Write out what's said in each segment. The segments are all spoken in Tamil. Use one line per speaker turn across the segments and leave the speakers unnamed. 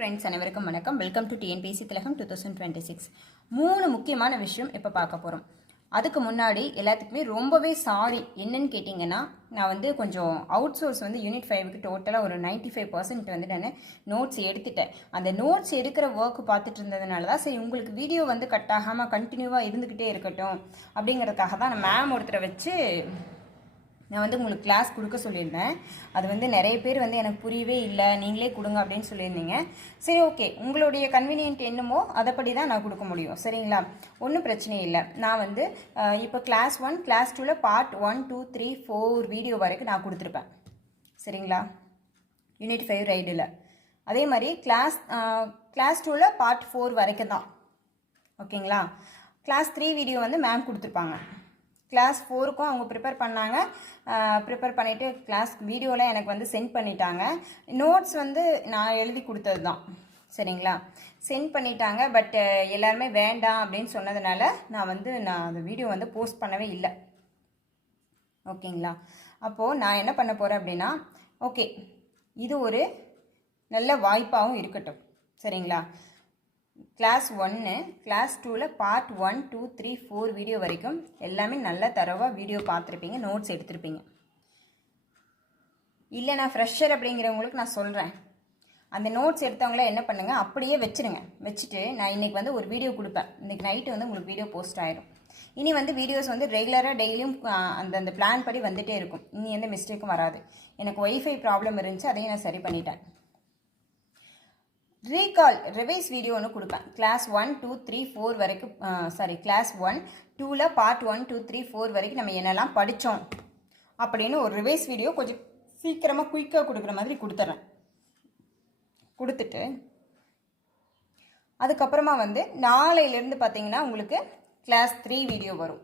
ஃப்ரெண்ட்ஸ் அனைவருக்கும் வணக்கம். Welcome to TNPSC Thilagam two thousand twenty six மூணு முக்கியமான விஷயம் இப்போ பார்க்க போகிறோம் அதுக்கு முன்னாடி எல்லாத்துக்குமே ரொம்பவே சாரி என்னன்னு கேட்டிங்கன்னா நான் வந்து கொஞ்சம் அவுட் சோர்ஸ் வந்து யூனிட் ஃபைவுக்கு டோட்டலாக ஒரு 95% ஃபைவ் பர்சன்ட் வந்து நான் நோட்ஸ் எடுத்துட்டேன். அந்த நோட்ஸ் எடுக்கிற ஒர்க் பார்த்துட்டு இருந்ததுனால தான் சரி உங்களுக்கு வீடியோ வந்து கட் ஆகாமல் கண்டினியூவாக இருந்துக்கிட்டே இருக்கட்டும் அப்படிங்கிறதுக்காக தான் நான் மேம் ஒருத்தரை வச்சு நான் வந்து உங்களுக்கு கிளாஸ் கொடுக்க சொல்லியிருந்தேன். அது வந்து நிறைய பேர் வந்து எனக்கு புரியவே இல்லை நீங்களே கொடுங்க அப்படின்னு சொல்லியிருந்தீங்க. சரி ஓகே உங்களுடைய கன்வீனியன்ட் என்னமோ அதைப்படி தான் நான் கொடுக்க முடியும். சரிங்களா? ஒன்றும் பிரச்சனை இல்லை. நான் வந்து இப்போ கிளாஸ் ஒன் கிளாஸ் டூவில் part one two three four video வரைக்கும் நான் கொடுத்துருப்பேன். சரிங்களா? யூனிட் ஃபைவ் ரைடில் அதே மாதிரி கிளாஸ் கிளாஸ் டூவில் பார்ட் ஃபோர் வரைக்கும் தான். ஓகேங்களா கிளாஸ் த்ரீ வீடியோ வந்து மேம் கொடுத்துருப்பாங்க. கிளாஸ் ஃபோருக்கும் அவங்க ப்ரிப்பேர் பண்ணாங்க. ப்ரிப்பேர் பண்ணிவிட்டு கிளாஸ் வீடியோலாம் எனக்கு வந்து சென்ட் பண்ணிட்டாங்க. நோட்ஸ் வந்து நான் எழுதி கொடுத்தது தான் சரிங்களா? சென்ட் பண்ணிட்டாங்க பட் எல்லாருமே வேண்டாம் அப்படின்னு சொன்னதுனால நான் வந்து நான் அந்த வீடியோ வந்து போஸ்ட் பண்ணவே இல்லை. ஓகேங்களா? அப்போது நான் என்ன பண்ண போகிறேன் அப்படின்னா ஓகே இது ஒரு நல்ல வாய்ப்பாகவும் இருக்கட்டும். சரிங்களா? கிளாஸ் ஒன்று கிளாஸ் டூவில் part one two three four video வரைக்கும் எல்லாமே நல்ல தரவாக வீடியோ பார்த்துருப்பீங்க நோட்ஸ் எடுத்திருப்பீங்க. இல்லை நான் ஃப்ரெஷர் அப்படிங்கிறவங்களுக்கு நான் சொல்கிறேன் அந்த நோட்ஸ் எடுத்தவங்கள என்ன பண்ணுங்கள் அப்படியே வச்சுருங்க. வச்சுட்டு நான் இன்னைக்கு வந்து ஒரு வீடியோ கொடுப்பேன். இன்றைக்கி நைட்டு வந்து உங்களுக்கு வீடியோ போஸ்ட் ஆகிடும் இனி வந்து வீடியோஸ் வந்து ரெகுலராக டெய்லியும் அந்த அந்த பிளான் படி வந்துகிட்டே இருக்கும். இனி எந்த மிஸ்டேக்கும் வராது. எனக்கு ஒய்ஃபை ப்ராப்ளம் இருந்துச்சு அதையும் நான் சரி பண்ணிட்டேன். ரீகால் ரிவைஸ் வீடியோ ஒன்று கொடுப்பேன். Class one two three four வரைக்கும் சாரி கிளாஸ் ஒன் டூவில் part one two three four வரைக்கும் நம்ம என்னெல்லாம் படித்தோம் அப்படின்னு ஒரு ரிவைஸ் வீடியோ கொஞ்சம் சீக்கிரமாக குயிக்காக கொடுக்குற மாதிரி கொடுத்துட்றேன் கொடுத்துட்டு அதுக்கப்புறமா வந்து நாளையிலேருந்து பார்த்தீங்கன்னா உங்களுக்கு கிளாஸ் த்ரீ வீடியோ வரும்.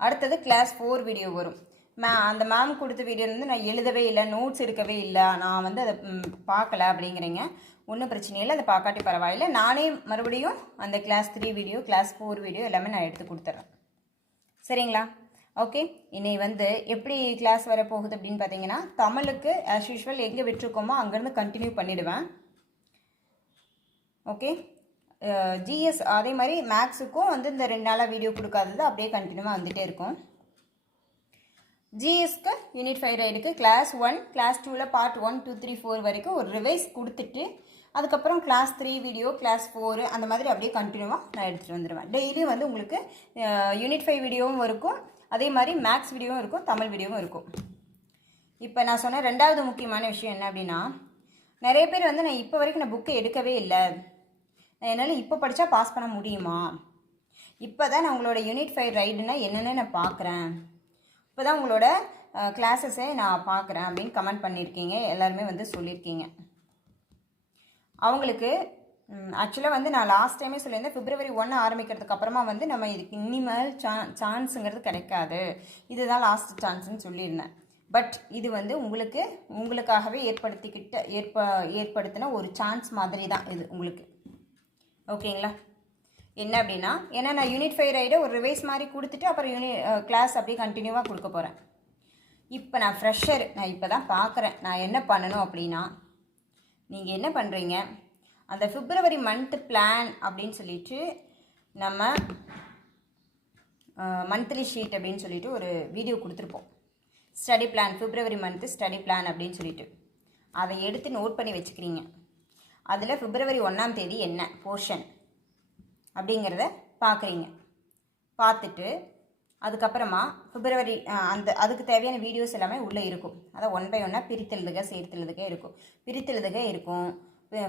அடுத்தது கிளாஸ் ஃபோர் வீடியோ வரும். மே அந்த மேம் கொடுத்த வீடியோ வந்து நான் எழுதவே இல்லை நோட்ஸ் எடுக்கவே இல்லை. நான் வந்து அதை பார்க்கல அப்படிங்கிறீங்க. ஒன்றும் பிரச்சனை இல்லை அதை பார்க்காட்டி பரவாயில்ல. நானே மறுபடியும் அந்த class three video class four video எல்லாமே நான் எடுத்து கொடுத்துட்றேன் சரிங்களா? ஓகே இன்னை வந்து எப்படி கிளாஸ் வரப்போகுது அப்படின்னு பார்த்தீங்கன்னா தமிழுக்கு ஆஸ் யூஷுவல் எங்கே விட்டுருக்கோமோ அங்கேருந்து கண்டினியூ பண்ணிவிடுவேன் ஓகே ஜிஎஸ் அதே மாதிரி மேக்ஸுக்கும் வந்து இந்த ரெண்டு நாளாக வீடியோ கொடுக்காதது அப்படியே கண்டினியூவாக வந்துகிட்டே இருக்கும். ஜிஎஸ்க்கு யூனிட் ஃபைவ் ரைடுக்கு கிளாஸ் ஒன் கிளாஸ் டூவில் part one two three four வரைக்கும் ஒரு ரிவைஸ் கொடுத்துட்டு அதுக்கப்புறம் class three video class four அந்த மாதிரி அப்படியே கண்டினியூவாக நான் எடுத்துகிட்டு வந்துடுவேன் டெய்லியும் வந்து உங்களுக்கு யூனிட் ஃபைவ் வீடியோவும் இருக்கும். அதே மாதிரி மேக்ஸ் வீடியோவும் இருக்கும் தமிழ் வீடியோவும் இருக்கும். இப்போ நான் சொன்ன ரெண்டாவது முக்கியமான விஷயம் என்ன அப்படின்னா நிறைய பேர் வந்து நான் இப்போ வரைக்கும் நான் புக்கு எடுக்கவே இல்லை. என்னால் இப்போ படித்தா பாஸ் பண்ண முடியுமா? இப்போ தான் நான் உங்களோட யூனிட் ஃபைவ் ரைடுனா என்னென்னு நான் பார்க்குறேன் இப்போ தான் உங்களோட கிளாஸஸை நான் பார்க்குறேன் அப்படின்னு கமெண்ட் பண்ணியிருக்கீங்க எல்லாருமே வந்து சொல்லியிருக்கீங்க அவங்களுக்கு ஆக்சுவலாக வந்து நான் லாஸ்ட் டைமே சொல்லியிருந்தேன் பிப்ரவரி ஒன்று ஆரம்பிக்கிறதுக்கு அப்புறமா வந்து நம்ம இதுக்கு இனிமேல் சா சான்ஸுங்கிறது கிடைக்காது. இதுதான் லாஸ்ட் சான்ஸ்னு சொல்லியிருந்தேன். பட் இது வந்து உங்களுக்கு உங்களுக்காகவே ஏற்படுத்திக்கிட்ட ஏற்ப ஏற்படுத்தின ஒரு சான்ஸ் மாதிரி தான் இது உங்களுக்கு. ஓகேங்களா என்ன அப்படின்னா ஏன்னா நான் யூனிட் ஃபைவ் ரைடை ஒரு ரிவைஸ் மாதிரி கொடுத்துட்டு அப்புறம் யூனி கிளாஸ் அப்படியே கண்டினியூவாக கொடுக்க போகிறேன் இப்போ நான் ஃப்ரெஷர் நான் இப்போ தான் பார்க்குறேன் நான் என்ன பண்ணணும் அப்படின்னா நீங்கள் என்ன பண்ணுறீங்க அந்த ஃபிப்ரவரி மந்த்து பிளான் அப்படின்னு சொல்லிட்டு நம்ம மந்த்லி ஷீட் அப்படின்னு சொல்லிட்டு ஒரு வீடியோ கொடுத்துருப்போம். Study plan February month study plan அப்படின்னு சொல்லிட்டு. அதை எடுத்து நோட் பண்ணி வச்சுக்கிறீங்க. அதில் ஃபிப்ரவரி ஒன்றாம் தேதி என்ன? போர்ஷன் அப்படிங்கிறத பார்க்குறீங்க பார்த்துட்டு அதுக்கப்புறமா பிப்ரவரி அந்த அதுக்கு தேவையான வீடியோஸ் எல்லாமே உள்ளே இருக்கும். அதை ஒன் பை ஒன்னாக பிரித்தெழுதுக சேர்த்தெழுதுக இருக்கும். பிரித்தெழுதுக இருக்கும்.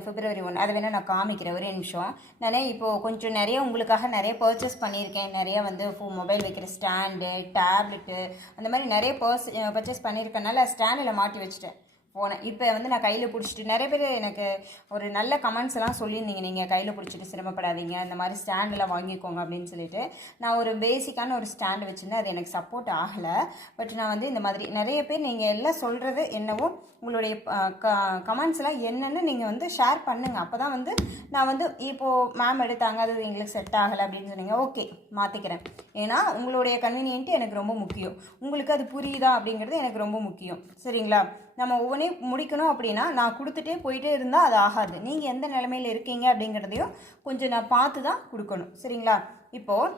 பிப்ரவரி ஒன் அதை வேணால் நான் காமிக்கிறேன். ஒரே நிமிஷம். நானே இப்போது கொஞ்சம் நிறைய உங்களுக்காக நிறைய பர்ச்சேஸ் பண்ணியிருக்கேன். நிறைய வந்து ஃபோ மொபைல் வைக்கிற ஸ்டாண்டு டேப்லெட்டு அந்த மாதிரி நிறைய பர்ஸ் பர்ச்சேஸ் பண்ணியிருக்கனால ஸ்டாண்டில் மாட்டி வச்சுட்டேன். போனேன். இப்போ வந்து நான் கையில் பிடிச்சிட்டு நிறைய பேர் எனக்கு ஒரு நல்ல கமெண்ட்ஸ் எல்லாம் சொல்லியிருந்தீங்க. நீங்கள் கையில் பிடிச்சிட்டு சிரமப்படாதீங்க. இந்த மாதிரி ஸ்டாண்டெல்லாம் வாங்கிக்கோங்க அப்படின்னு சொல்லிட்டு. நான் ஒரு பேசிக்கான ஒரு ஸ்டாண்டு வச்சுருந்தேன். அது எனக்கு சப்போர்ட் ஆகலை. பட் நான் வந்து இந்த மாதிரி நிறைய பேர் நீங்கள் எல்லாம் சொல்கிறது என்னவோ உங்களுடைய கமெண்ட்ஸ் எல்லாம் என்னென்னு நீங்கள் வந்து ஷேர் பண்ணுங்கள் அப்போ தான் வந்து நான் வந்து இப்போது மேம் எடுத்தாங்க. அது எங்களுக்கு செட் ஆகலை அப்படின்னு சொன்னீங்க. ஓகே மாற்றிக்கிறேன் ஏன்னா உங்களுடைய கன்வீனியன்ட்டு எனக்கு ரொம்ப முக்கியம். உங்களுக்கு அது புரியுதா அப்படிங்கிறது எனக்கு ரொம்ப முக்கியம். சரிங்களா? நம்ம ஒவ்வொன்றையும் முடிக்கணும் அப்படின்னா நான் கொடுத்துட்டே போயிட்டே இருந்தால் அது ஆகாது. நீங்கள் எந்த நிலமையில இருக்கீங்க அப்படிங்கிறதையும் கொஞ்சம் நான் பார்த்து தான் கொடுக்கணும். சரிங்களா? இப்போது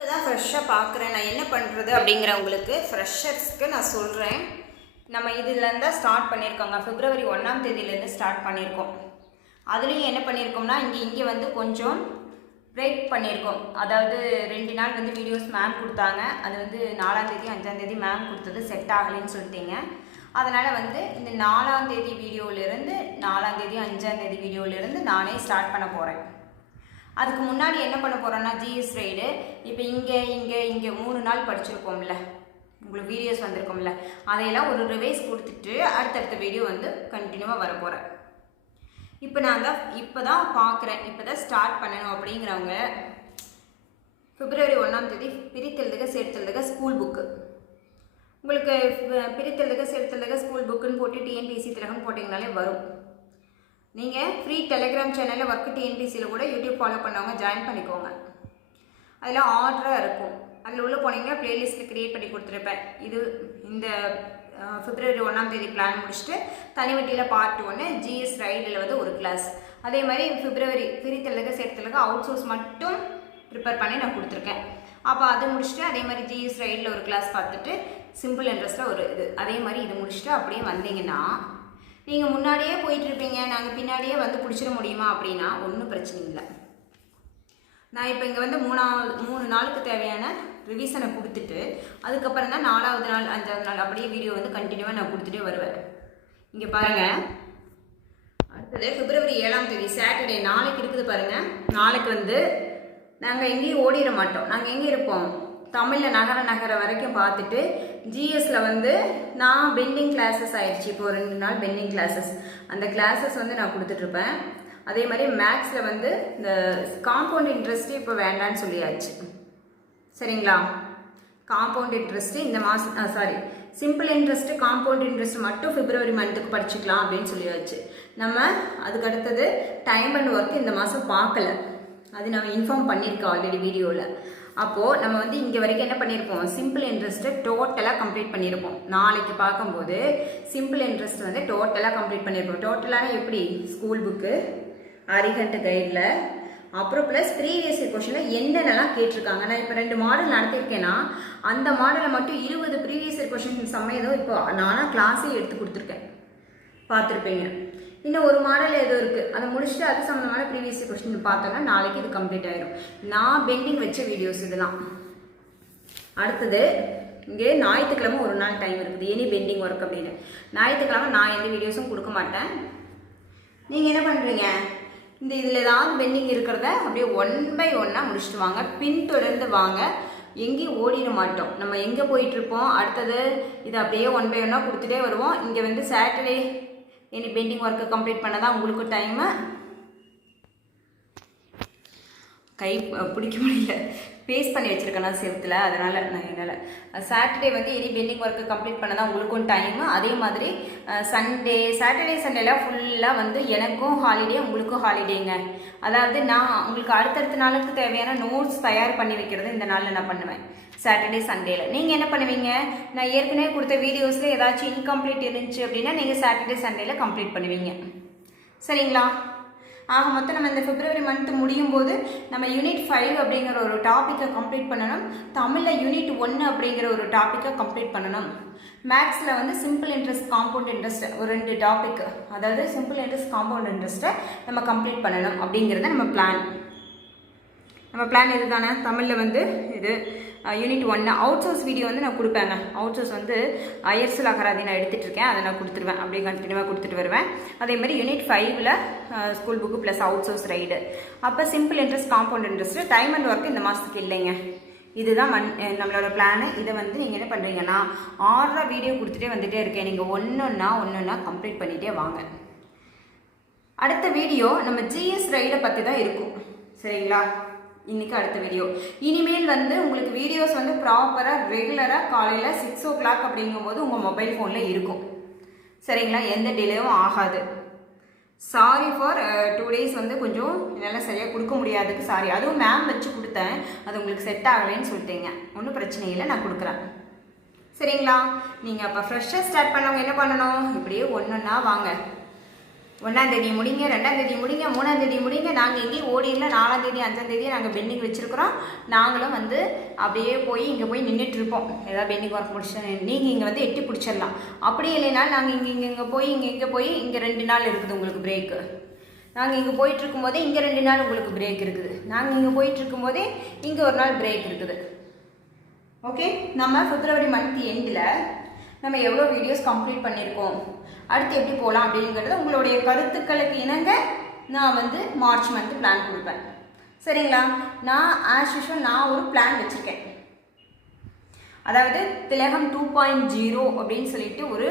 தான் ஃப்ரெஷ்ஷாக பார்க்குறேன். நான் என்ன பண்ணுறது அப்படிங்கிறவங்களுக்கு ஃப்ரெஷர்ஸ்க்கு நான் சொல்கிறேன் நம்ம இதுலேருந்து தான் ஸ்டார்ட் பண்ணியிருக்கோங்க. ஃபிப்ரவரி ஒன்றாம் தேதியிலேருந்து ஸ்டார்ட் பண்ணியிருக்கோம். அதுலேயும் என்ன பண்ணியிருக்கோம்னா இங்கே இங்கே வந்து கொஞ்சம் பிரேக் பண்ணியிருக்கோம். அதாவது ரெண்டு நாள் வந்து வீடியோஸ் மேம் கொடுத்தாங்க. அது வந்து நாலாந்தேதி அஞ்சாந்தேதி மேம் கொடுத்தது செட் ஆகலைன்னு சொல்லிட்டீங்க. அதனால் வந்து இந்த நாலாந்தேதி வீடியோவிலேருந்து நாலாந்தேதி அஞ்சாந்தேதி வீடியோவிலேருந்து நானே ஸ்டார்ட் பண்ண போகிறேன் அதுக்கு முன்னாடி என்ன பண்ண போகிறோன்னா ஜிஎஸ் ரைடு இப்போ இங்கே இங்கே இங்கே மூணு நாள் படிச்சிருக்கோம்ல உங்களுக்கு வீடியோஸ் வந்திருக்கோம்ல. அதையெல்லாம் ஒரு ரிவைஸ் கொடுத்துட்டு அடுத்தடுத்த வீடியோ வந்து கண்டினியூவாக வர போகிறேன் இப்போ நான் தான் இப்போ தான் பார்க்குறேன் இப்போ தான் ஸ்டார்ட் பண்ணணும் அப்படிங்கிறவங்க பிப்ரவரி ஒன்றாம் தேதி பிரித்தெழுதுக சேர்த்தெழுதுக ஸ்கூல் புக்கு உங்களுக்கு பிரித்தெழுதுக சேர்த்தெழுதுக ஸ்கூல் புக்குன்னு போட்டு டிஎன்பிஎஸ்சி திலகம் போட்டிங்கனாலே வரும். நீங்கள் ஃப்ரீ டெலிகிராம் சேனலில் ஒர்க்கு டிஎன்பிசியில் கூட யூடியூப் ஃபாலோ பண்ணவங்க ஜாயின் பண்ணிக்கோங்க. அதில் ஆர்டராக இருக்கும். அதில் உள்ளே போனீங்கன்னா ப்ளேலிஸ்ட்டில் க்ரியேட் பண்ணி கொடுத்துருப்பேன். இது இந்த பிப்ரவரி ஒன்றாம் தேதி பிளான் முடிச்சுட்டு தனிவட்டியில் பார்ட் ஒன்று ஜிஎஸ் ரைடில் வந்து ஒரு கிளாஸ் அதே மாதிரி பிப்ரவரி பிரித்தலுக்கு சேர்த்தலுக்கு அவுட் சோர்ஸ் மட்டும் ப்ரிப்பேர் பண்ணி நான் கொடுத்துருக்கேன். அப்போ அது முடிச்சுட்டு அதே மாதிரி ஜிஎஸ் ரைடில் ஒரு கிளாஸ் பார்த்துட்டு சிம்பிள் இன்ட்ரெஸ்ட்டில் ஒரு இது. அதே மாதிரி இது முடிச்சுட்டு அப்படியே வந்தீங்கன்னா நீங்கள் முன்னாடியே போயிட்டுருப்பீங்க நாங்கள் பின்னாடியே வந்து பிடிச்சிட முடியுமா அப்படின்னா ஒன்றும் பிரச்சனை இல்லை. நான் இப்போ இங்கே வந்து மூணாவது மூணு நாளுக்கு தேவையான ரிவிஷனை கொடுத்துட்டு அதுக்கப்புறம் தான் நாலாவது நாள் அஞ்சாவது நாள் அப்படியே வீடியோ வந்து கண்டினியூவாக நான் கொடுத்துட்டே வருவேன். இங்கே பாருங்கள் அடுத்தது பிப்ரவரி ஏழாம் தேதி சாட்டர்டே நாளைக்கு இருக்குது பாருங்கள் நாளைக்கு வந்து நாங்கள் எங்கேயும் ஓடிட மாட்டோம். நாங்கள் எங்கே இருப்போம்? தமிழில் நகர நகர வரைக்கும் பார்த்துட்டு ஜிஎஸில் வந்து நான் பெண்டிங் கிளாஸஸ் ஆயிடுச்சு. இப்போ ரெண்டு நாள் பெண்டிங் கிளாஸஸ் அந்த கிளாஸஸ் வந்து நான் கொடுத்துட்ருப்பேன் அதே மாதிரி மேக்ஸில் வந்து இந்த காம்பவுண்ட் இன்ட்ரெஸ்ட்டு இப்போ வேண்டான்னு சொல்லியாச்சு. சரிங்களா? காம்பவுண்ட் இன்ட்ரெஸ்ட்டு இந்த மாதம் sorry simple interest compound interest மட்டும் பிப்ரவரி மந்த்துக்கு படிச்சுக்கலாம் அப்படின்னு சொல்லியாச்சு. நம்ம அதுக்கு அடுத்தது டைம் அண்ட் ஒர்க் இந்த மாதம் பார்க்கல. அது நம்ம இன்ஃபார்ம் பண்ணியிருக்கோம் ஆல்ரெடி வீடியோவில் அப்போது நம்ம வந்து இங்கே வரைக்கும் என்ன பண்ணியிருப்போம்? சிம்பிள் இன்ட்ரெஸ்ட்டை டோட்டலாக கம்ப்ளீட் பண்ணியிருப்போம். நாளைக்கு பார்க்கும்போது சிம்பிள் இன்ட்ரெஸ்ட் வந்து டோட்டலாக கம்ப்ளீட் பண்ணியிருப்போம். டோட்டலாக எப்படி? ஸ்கூல் புக்கு அரிகண்ட் கைடில் அப்புறம் ப்ளஸ் ப்ரீவியஸ் கொஷனில் என்னென்னலாம் கேட்டிருக்காங்க. நான் இப்போ ரெண்டு மாடல் நடத்திருக்கேன்னா அந்த மாடலை மட்டும் இருபது ப்ரீவியஸ் கொஷின் சமயதோ இப்போ நானாக கிளாஸே எடுத்து கொடுத்துருக்கேன். பார்த்துருப்பீங்க. இன்னும் ஒரு மாடல் ஏதோ இருக்குது அதை முடிச்சுட்டு அது சம்மந்தமான ப்ரீவியஸ் கொஷின் பார்த்தோன்னா நாளைக்கு இது கம்ப்ளீட் ஆயிரும். நான் பெண்டிங் வச்ச வீடியோஸ் இதெல்லாம். அடுத்தது இங்கே ஞாயிற்றுக்கிழமை ஒரு நாள் டைம் இருக்குது. எனி பெண்டிங் ஒர்க் அப்படின்னு. ஞாயிற்றுக்கிழமை நான் எந்த வீடியோஸும் கொடுக்க மாட்டேன். நீங்கள் என்ன பண்ணுறீங்க இந்த இதில் ஏதாவது பெண்டிங் இருக்கிறத அப்படியே ஒன் பை ஒன்னாக முடிச்சுட்டு வாங்க. பின்தொடர்ந்து வாங்க. எங்கேயும் ஓடிட மாட்டோம். நம்ம எங்கே போயிட்டுருப்போம் அடுத்தது இது அப்படியே ஒன் பை ஒன்னாக கொடுத்துட்டே வருவோம். இங்கே வந்து சாட்டர்டே எனி பெண்டிங் ஒர்க்கை கம்ப்ளீட் பண்ண தான் உங்களுக்கு டைமு கை பிடிக்க முடியல. பேஸ்ட் பண்ணி வச்சிருக்கேன் நான் செவத்தில் அதனால் நான் என்னால். சாட்டர்டே வந்து எனி பெண்டிங் ஒர்க்கு கம்ப்ளீட் பண்ண தான் உங்களுக்கும் டைமு அதே மாதிரி சண்டே சாட்டர்டே சண்டேலாம் ஃபுல்லாக வந்து எனக்கும் ஹாலிடே உங்களுக்கும் ஹாலிடேங்க அதாவது நான் உங்களுக்கு அடுத்தடுத்த நாளுக்கு தேவையான நோட்ஸ் தயார் பண்ணி வைக்கிறது இந்த நாளில் நான் பண்ணுவேன். சாட்டர்டே சண்டேல நீங்கள் என்ன பண்ணுவீங்க? நான் ஏற்கனவே கொடுத்த வீடியோஸில் ஏதாச்சும் இன்கம்ப்ளீட் இருந்துச்சு அப்படின்னா நீங்கள் சாட்டர்டே சண்டேல கம்ப்ளீட் பண்ணுவீங்க. சரிங்களா? ஆக மொத்தம் நம்ம இந்த பிப்ரவரி மந்த் முடியும் போது நம்ம யூனிட் ஃபைவ் அப்படிங்கிற ஒரு டாப்பிக்கை கம்ப்ளீட் பண்ணணும். தமிழில் யூனிட் ஒன்று அப்படிங்கிற ஒரு டாப்பிக்கை கம்ப்ளீட் பண்ணணும். மேக்ஸில் வந்து சிம்பிள் இன்ட்ரெஸ்ட் காம்பவுண்ட் இன்ட்ரெஸ்ட் ஒரு ரெண்டு டாபிக் அதாவது சிம்பிள் இன்ட்ரெஸ்ட் காம்பவுண்ட் இன்ட்ரெஸ்ட்டை நம்ம கம்ப்ளீட் பண்ணணும் அப்படிங்கிறத நம்ம பிளான் நம்ம பிளான் இது தானே தமிழில் வந்து இது யூனிட் ஒன்று அவுட் சோர்ஸ் வீடியோ வந்து நான் கொடுப்பேங்க அவுட் சோர்ஸ் வந்து ஐஎர்சல் அகராதி நான் எடுத்துகிட்டு இருக்கேன். அதை நான் கொடுத்துருவேன். அப்படியே கண்டினியூவாக கொடுத்துட்டு வருவேன். அதே மாதிரி யூனிட் ஃபைவ்ல school book plus outsource ride அப்போ simple interest compound interest time and work இந்த மாதத்துக்கு இல்லைங்க. இதுதான் மண் நம்மளோட பிளானு இதை வந்து நீங்கள் என்ன பண்ணுறீங்கன்னா ஆறரை வீடியோ கொடுத்துட்டே வந்துகிட்டே இருக்கேன். நீங்கள் ஒன்றொன்னா ஒன்றொன்னா கம்ப்ளீட் பண்ணிகிட்டே வாங்க. அடுத்த வீடியோ நம்ம ஜிஎஸ் ரைடை பற்றி தான் இருக்கும். சரிங்களா? இன்றைக்கி அடுத்த வீடியோ இனிமேல் வந்து உங்களுக்கு வீடியோஸ் வந்து ப்ராப்பராக ரெகுலராக காலையில் சிக்ஸ் ஓ கிளாக் அப்படிங்கும்போது உங்கள் மொபைல் ஃபோனில் இருக்கும். சரிங்களா? எந்த டிலேவும் ஆகாது. சாரி ஃபார் டூ டேஸ் வந்து கொஞ்சம் என்னால் சரியாக கொடுக்க முடியாதுக்கு சாரி அதுவும் மேம் வச்சு கொடுத்தேன். அது உங்களுக்கு செட் ஆகலைன்னு சொல்லிட்டீங்க. ஒன்றும் பிரச்சனை இல்லை நான் கொடுக்குறேன். சரிங்களா? நீங்கள் அப்போ ஃப்ரெஷ்ஷாக ஸ்டார்ட் பண்ணவங்க என்ன பண்ணணும்? இப்படியே ஒன்று ஒன்றா வாங்க. ஒன்றாந்தேதி முடிங்க ரெண்டாந்தேதி முடிங்க மூணாந்தேதி முடிங்க. நாங்கள் எங்கேயும் ஓடியில் நாலாந்தேதி அஞ்சாந்தேதி நாங்கள் பெண்டிங் வச்சுருக்குறோம். நாங்களும் வந்து அப்படியே போய் இங்கே போய் நின்றுட்டுருப்போம் ஏதாவது பெண்டிங் ஒர்க் முடிச்சு நீங்கள் இங்கே வந்து எட்டி பிடிச்சிடலாம். அப்படி இல்லைனாலும் நாங்கள் இங்கே இங்கே இங்கே போய் இங்கே இங்கே போய் இங்கே ரெண்டு நாள் இருக்குது உங்களுக்கு பிரேக்கு நாங்கள் இங்கே போயிட்டுருக்கும் போதே இங்கே ரெண்டு நாள் உங்களுக்கு பிரேக் இருக்குது. நாங்கள் இங்கே போயிட்டுருக்கும் போதே இங்கே ஒரு நாள் பிரேக் இருக்குது. ஓகே நம்ம பிப்ரவரி மந்த் எண்டில் நம்ம எவ்வளோ வீடியோஸ் கம்ப்ளீட் பண்ணியிருக்கோம்? அடுத்து எப்படி போகலாம் அப்படிங்கிறது உங்களுடைய கருத்துக்களுக்கு இணங்க நான் வந்து மார்ச் மந்த் பிளான் கொடுப்பேன். சரிங்களா? நான் ஆஸ் யூஷுவல் நான் ஒரு பிளான் வச்சுருக்கேன். அதாவது திலகம் டூ பாயிண்ட் ஜீரோ அப்படின்னு சொல்லிட்டு ஒரு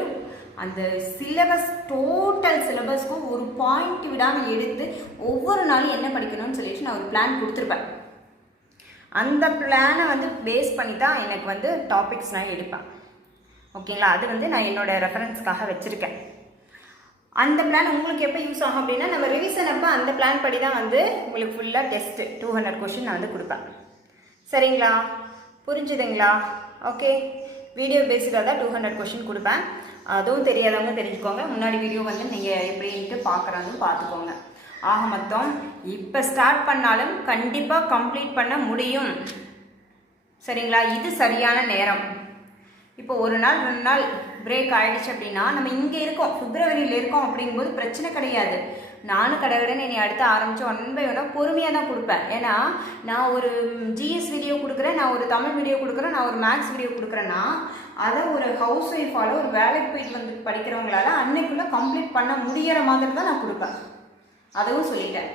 அந்த சிலபஸ் டோட்டல் சிலபஸ்க்கும் ஒரு பாயிண்ட் விடாமல் எடுத்து ஒவ்வொரு நாளும் என்ன படிக்கணும்னு சொல்லிட்டு நான் ஒரு பிளான் கொடுத்துருப்பேன். அந்த பிளானை வந்து பேஸ் பண்ணி தான் எனக்கு வந்து டாபிக்ஸ் நான் எடுப்பேன். ஓகேங்களா? அது வந்து நான் என்னோடய ரெஃபரன்ஸ்க்காக வச்சுருக்கேன். அந்த பிளான் உங்களுக்கு எப்போ யூஸ் ஆகும் அப்படின்னா நம்ம ரிவிஷன் அப்போ அந்த பிளான் படி தான் வந்து உங்களுக்கு ஃபுல்லாக டெஸ்ட்டு டூ ஹண்ட்ரட் கொஷின் நான் வந்து கொடுப்பேன். சரிங்களா? புரிஞ்சுதுங்களா? ஓகே. வீடியோ பேஸ்டாக தான் டூ ஹண்ட்ரட் கொஷின் கொடுப்பேன். அதுவும் தெரியாதவங்க தெரிஞ்சுக்கோங்க. முன்னாடி வீடியோ வந்து நீங்கள் எப்படின்ட்டு பார்க்குறாங்க பார்த்துக்கோங்க ஆக மொத்தம் இப்போ ஸ்டார்ட் பண்ணாலும் கண்டிப்பாக கம்ப்ளீட் பண்ண முடியும். சரிங்களா? இது சரியான நேரம். இப்போ ஒரு நாள் ரெண்டு நாள் பிரேக் ஆகிடுச்சு அப்படின்னா நம்ம இங்கே இருக்கோம் பிப்ரவரியில் இருக்கோம் அப்படிங்கும்போது பிரச்சனை கிடையாது. நானும் கடகடன்னு என்னை அடுத்து ஆரம்பித்து ஒன் பை ஒன்னாக பொறுமையாக தான் கொடுப்பேன். ஏன்னா நான் ஒரு ஜிஎஸ் வீடியோ கொடுக்குறேன் நான் ஒரு தமிழ் வீடியோ கொடுக்குறேன் நான் ஒரு மேக்ஸ் வீடியோ கொடுக்குறேன்னா அதை ஒரு ஹவுஸ் ஒய்ஃபால் ஒரு வேலைக்கு போயிட்டு வந்து படிக்கிறவங்களால அன்னைக்குள்ளே கம்ப்ளீட் பண்ண முடியிற மாதிரி தான் நான் கொடுப்பேன். அதுவும் சொல்லிட்டேன்.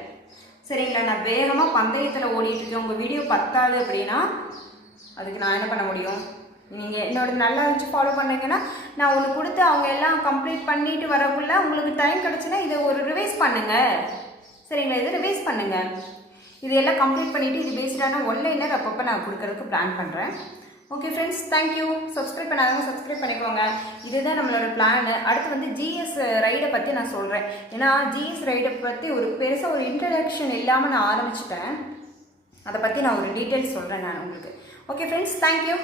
சரிங்களா நான் வேகமாக பந்தயத்தில் ஓடிட்டு இருக்கேன். உங்கள் வீடியோ பத்தாது அப்படின்னா அதுக்கு நான் என்ன பண்ண முடியும்? நீங்கள் என்னோட நல்லா இருந்துச்சு ஃபாலோ பண்ணுங்கன்னா நான் ஒன்று கொடுத்து அவங்க எல்லாம் கம்ப்ளீட் பண்ணிட்டு வரக்குள்ள உங்களுக்கு டைம் கிடச்சுன்னா இதை ஒரு ரிவைஸ் பண்ணுங்கள் சரிங்களா? இதை ரிவைஸ் பண்ணுங்கள் இது எல்லாம் கம்ப்ளீட் பண்ணிவிட்டு இது பேஸ்டான ஒன்லைனர் அப்பப்போ நான் கொடுக்குறதுக்கு பிளான் பண்ணுறேன் okay friends thank you subscribe பண்ணாதவங்க சப்ஸ்கிரைப் பண்ணிக்கோங்க. இதுதான் நம்மளோட பிளானு அடுத்து வந்து ஜிஎஸ் ரைடை பற்றி நான் சொல்கிறேன் ஏன்னா ஜிஎஸ் ரைடை பற்றி ஒரு பெருசாக ஒரு இன்ட்ரடக்ஷன் இல்லாமல் நான் ஆரம்பிச்சிட்டேன். அதை பற்றி நான் ஒரு டீட்டெயில்ஸ் சொல்கிறேன் நான் உங்களுக்கு. Okay friends thank you